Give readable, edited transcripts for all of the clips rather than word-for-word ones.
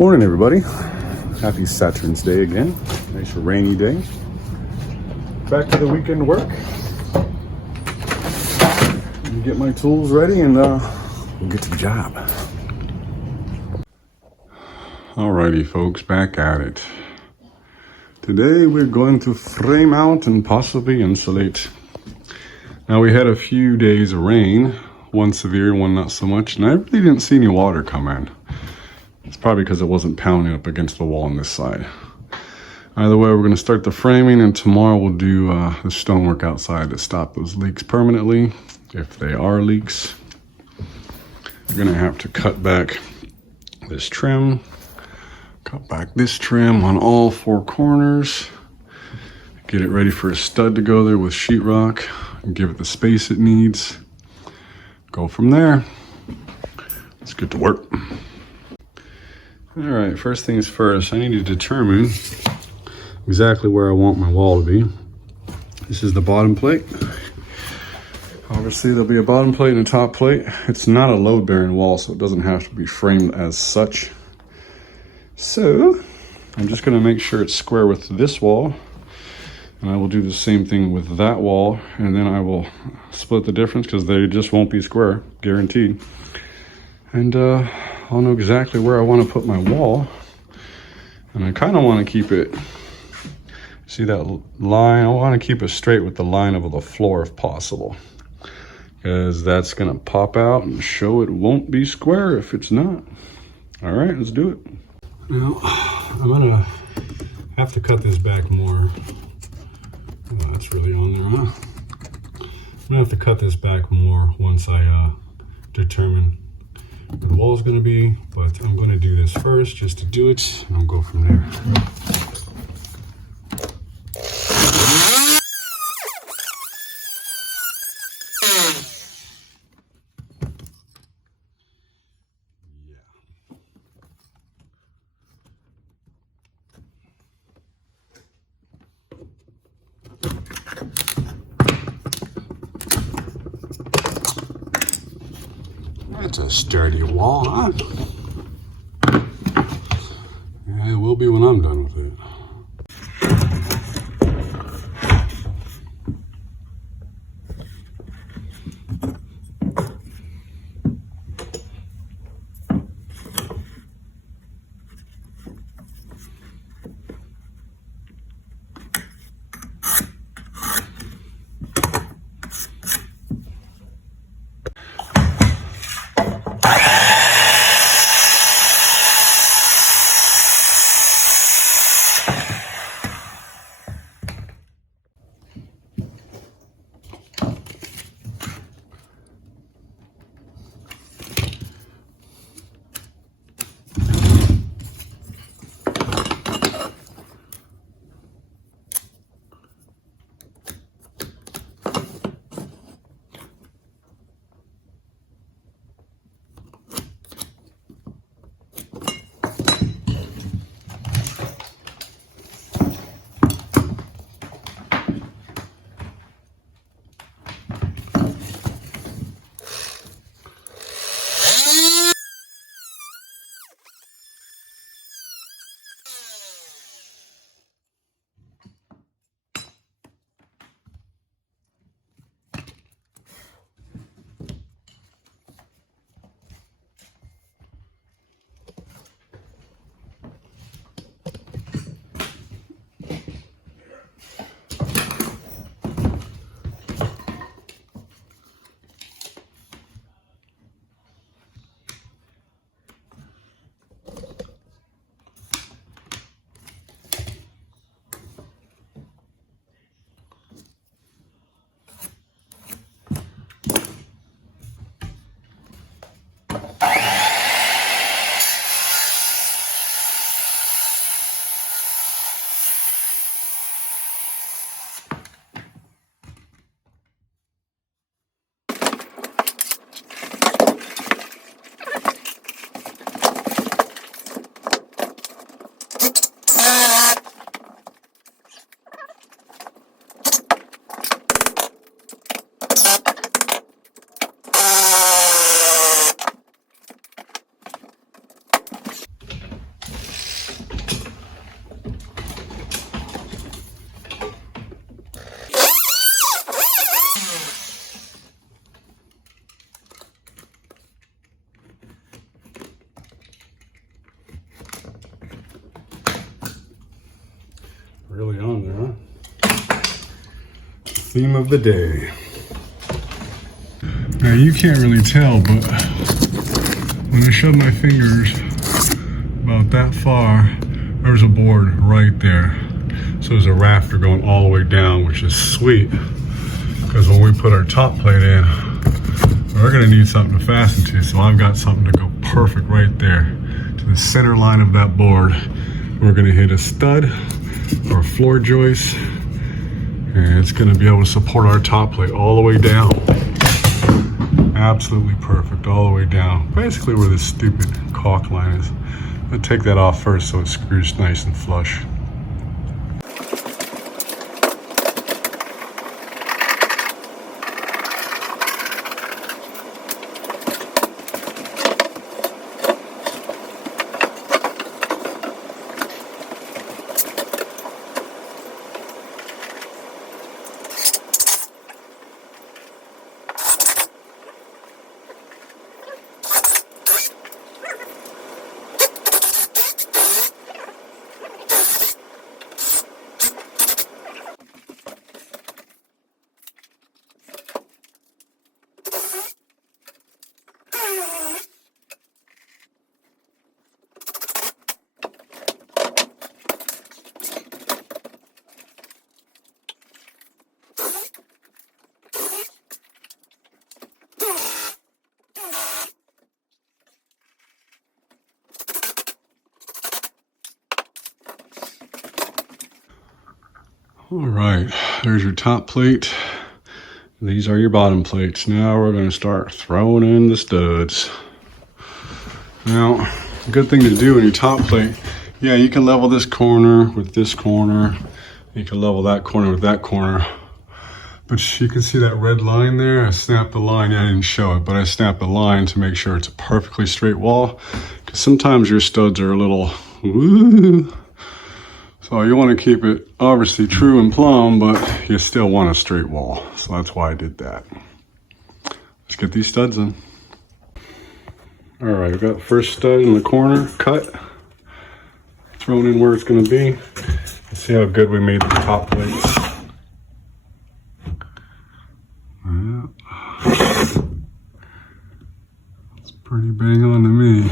Morning, everybody. Happy Saturn's Day again. Nice rainy day. Back to the weekend work. Get my tools ready and we'll get to the job. Alrighty, folks, back at it. Today we're going to frame out and possibly insulate. Now we had a few days of rain, one severe, one not so much, and I really didn't see any water come in. It's probably because it wasn't pounding up against the wall on this side. Either way, we're going to start the framing, and tomorrow we'll do the stonework outside to stop those leaks permanently, if they are leaks. We're going to have to cut back this trim, cut back this trim on all four corners, get it ready for a stud to go there with sheetrock, and give it the space it needs. Go from there. Let's get to work. All right, first things first, I need to determine exactly where I want my wall to be. This is the bottom plate. Obviously, there'll be a bottom plate and a top plate. It's not a load-bearing wall, so it doesn't have to be framed as such. So, I'm just gonna make sure it's square with this wall, and I will do the same thing with that wall, and then I will split the difference because they just won't be square, guaranteed. And I'll know exactly where I want to put my wall, and I kind of want to keep it, see that line, I want to keep it straight with the line of the floor if possible, because that's going to pop out and show it won't be square if it's not. All right, let's do it. Now, I'm going to have to cut this back more. Oh, that's really on there, huh? I'm going to have to cut this back more once I determine where the wall is going to be, but I'm going to do this first just to do it, and I'll go from there. That's a sturdy wall, huh? Yeah, it will be when I'm done with it. Really on there, huh? Theme of the day. Now you can't really tell, but when I shove my fingers about that far, there's a board right there. So there's a rafter going all the way down, which is sweet, because when we put our top plate in, we're gonna need something to fasten to. So I've got something to go perfect right there to the center line of that board. We're gonna hit a stud or a floor joist, and it's gonna be able to support our top plate all the way down. Absolutely perfect, all the way down. Basically where this stupid caulk line is. I'm gonna take that off first so it screws nice and flush. All right, there's your top plate. These are your bottom plates. Now we're gonna start throwing in the studs. Now, a good thing to do in your top plate, yeah, you can level this corner with this corner. You can level that corner with that corner. But you can see that red line there? I snapped the line. Yeah, I didn't show it, but I snapped the line to make sure it's a perfectly straight wall. Because sometimes your studs are a little, woo. So you want to keep it obviously true and plumb, but you still want a straight wall. So that's why I did that. Let's get these studs in. All right, we've got the first stud in the corner cut, thrown in where it's going to be. Let's see how good we made the top plates. It's pretty bang on to me.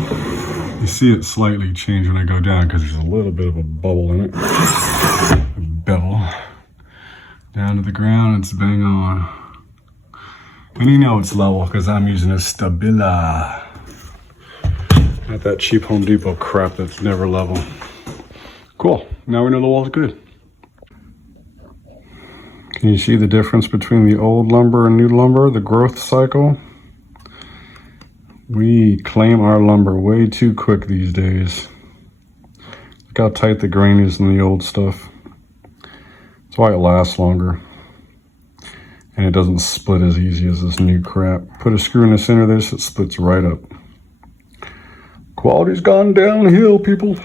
You see it slightly change when I go down because there's a little bit of a bubble in it. A bevel. Down to the ground, it's bang on. And you know it's level because I'm using a Stabila. Not that cheap Home Depot crap that's never level. Cool, now we know the wall's good. Can you see the difference between the old lumber and new lumber, the growth cycle? We claim our lumber way too quick these days. Look how tight the grain is in the old stuff. That's why it lasts longer. And it doesn't split as easy as this new crap. Put a screw in the center of this, it splits right up. Quality's gone downhill, people.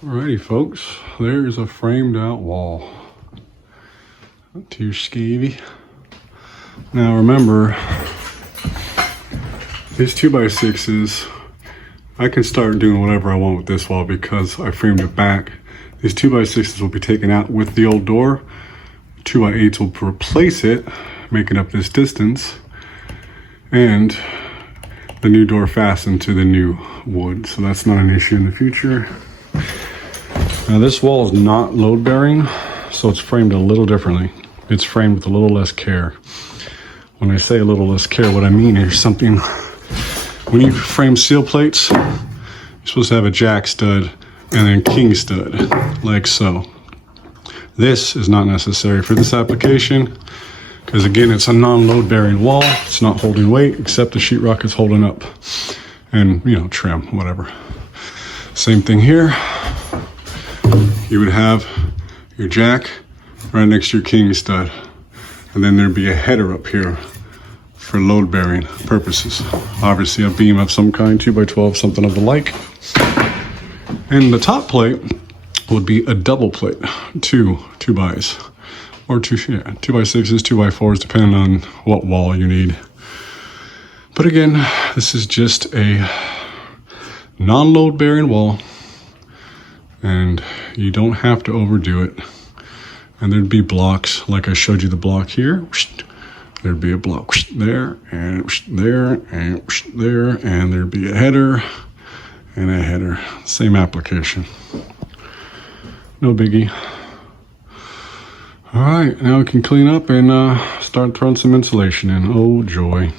Alrighty folks, there's a framed out wall. Not too scavy. Now remember, these 2x6s, I can start doing whatever I want with this wall because I framed it back. These 2x6s will be taken out with the old door. 2x8s will replace it, making up this distance. And the new door fastened to the new wood, so that's not an issue in the future. Now this wall is not load bearing, so it's framed a little differently. It's framed with a little less care. When I say a little less care, what I mean is something, when you frame seal plates, you're supposed to have a jack stud and then king stud, like so. This is not necessary for this application, because again, it's a non-load bearing wall. It's not holding weight, except the sheetrock is holding up. And, you know, trim, whatever. Same thing here. You would have your jack right next to your king stud. And then there'd be a header up here for load bearing purposes. Obviously a beam of some kind, 2x12, something of the like. And the top plate would be a double plate, two bys, or 2x6s, 2x4s, depending on what wall you need. But again, this is just a non-load bearing wall, and you don't have to overdo it. And there'd be blocks, like I showed you the block here. There'd be a block there, and there, and there, and there'd be a header and a header. Same application. No biggie. All right, now we can clean up and start throwing some insulation in. Oh, joy.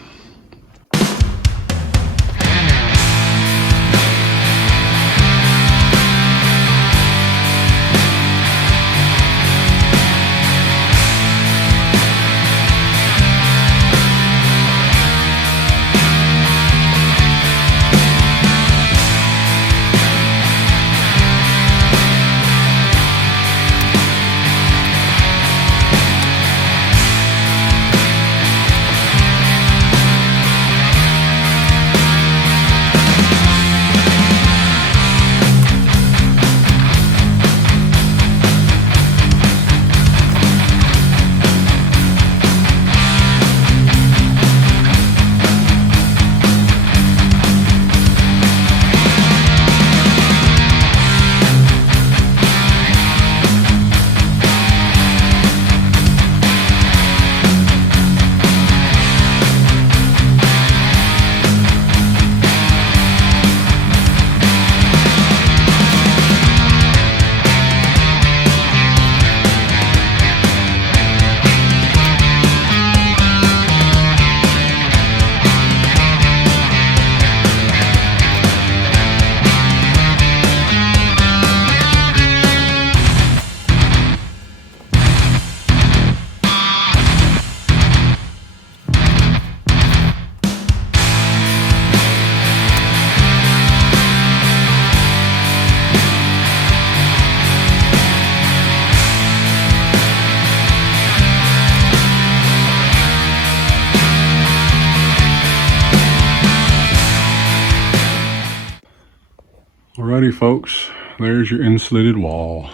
Alrighty folks, there's your insulated wall.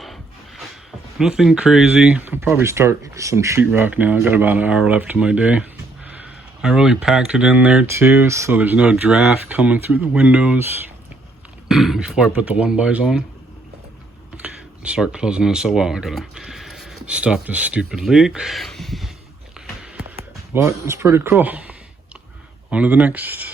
Nothing crazy. I'll probably start some sheetrock now. I got about an hour left of my day. I really packed it in there too, so there's no draft coming through the windows before I put the 1xs on. Start closing this up. Well, I gotta stop this stupid leak. But it's pretty cool. On to the next.